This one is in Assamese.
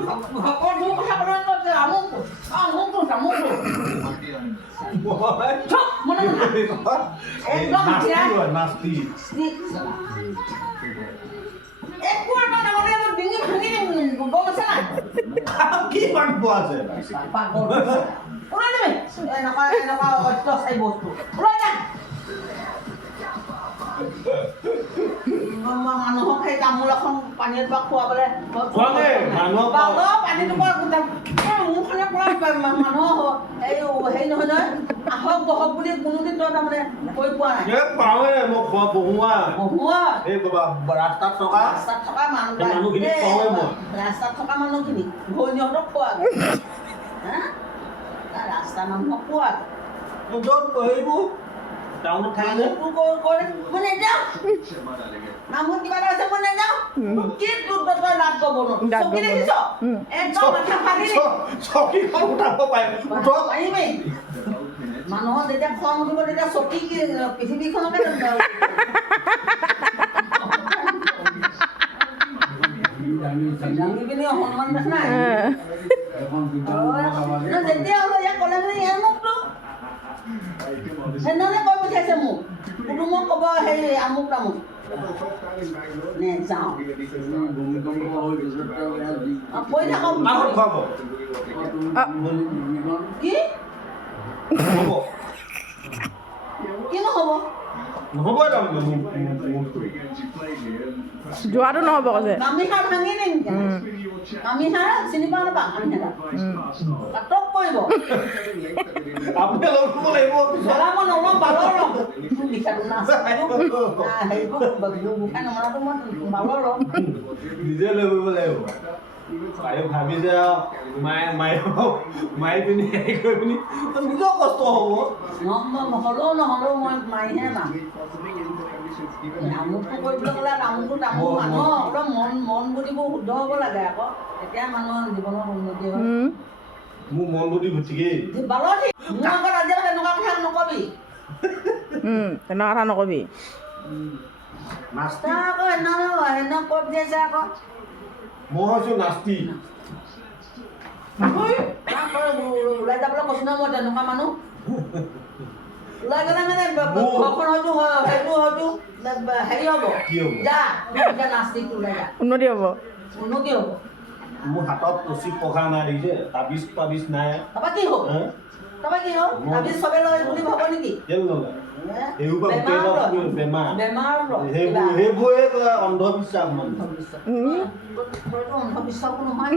Kok mau কথা কলে আমুক আমুক চুপ মনে একদম নাস্তি একো এটা নামলে ডিঙি ভাঙি গম আছে না কি পারবো আছে পাগল ওলাই যাবে এনেকুৱা অত্যাচাৰী বস্তু ওলাই যা মানুহক সেই তামোল এখন পানীত বা খুৱাবলৈ পানীটো মোৰখনে পৰা মানুহৰ হেৰি নহয় নহয় আহক বহক বুলি কোনোদিন তই তাৰমানে কৈ পোৱা নাই পাওঁৱে মই খোৱা বহুৱা এই ৰাস্তাত থকা মানুহখিনি ৰাস্তাত থকা মানুহখিনি ঘৈণীহঁতক খোৱা ৰাস্তাৰ মানুহক খোৱা য'ত এইবোৰ টাউনত থাকে মই নাযাওঁ নামত কিবা এটা আছে মই নাযাওঁ কি তোৰ তই লাভ ক'ব চকী দেখিছ একদম মাথা ফালি চকীখন উঠাব পাৰিবি মানুহৰ যেতিয়া খং উঠিব তেতিয়া চকী কি পৃথিৱীখনকে দাঙি পিনি সন্মান দেখা নাই যেতিয়া হ'লে ইয়াক ক'লে মানে ইয়াৰ মুখটো সেইদিনাখনে কৈ পঠিয়াইছে মোক কুটুমক ক'ব হেৰি আমুক তামুক নে যাওঁ কৈ থাকক কি কিনো হ'ব যোৱাটো নহ'ব কৈছে কামিহাৰ ভাঙি নিম কামিহাৰ চিনি পাওঁ নাপাওঁ কামিহাৰ কাটক কৰিব মই নল'ম বালৰ ল'ম লিখাটো হেৰিবোৰ মুখাই নমৰাটো মই বালৰ ল'ম নিজে লৈ কৰিব লাগিব ভাবি যে মায়ে পিনি হেৰি কৰি পিনি নিজৰ কষ্ট হ'ব নহ'লেও মই মাৰিহে মাম আমুকটো কৰিবলৈ গ'লে আমুকটো তামোক মানুহৰ একদম মন বুদ্ধিবোৰ শুদ্ধ হ'ব লাগে আকৌ তেতিয়া মানুহৰ জীৱনৰ উন্নতি হয় মোৰ মন বুদ্ধি ঠিকেই বালৰ ঠিক মোৰ আগত আজিলৈকে তেনেকুৱা কথা নকবি তেনেকুৱা কথা নকবি তই আকৌ সেইদিনা কৈ দিছে আকৌ মই হৈছোঁ নাস্তি ওলাই যাবলৈ কৈছোঁ ন মই তেনেকুৱা মানুহ ওলাই গ'লে মানে ঘৰখন হয়তো সেইটো হয়তো হেৰি হ'ব যা নাস্তিক ওলাই যা উন্নতি হ'ব উন্নতি হ'ব মোৰ হাতত ৰছী পঘা নাই দেখিছে তাবিজ নাই তাৰপৰা কি হ'ল তাবিজ চবে লয় বুলি ভাব নেকি সেইবোৰে অন্ধবিশ্বাস অন্ধবিশ্বাসো নহয়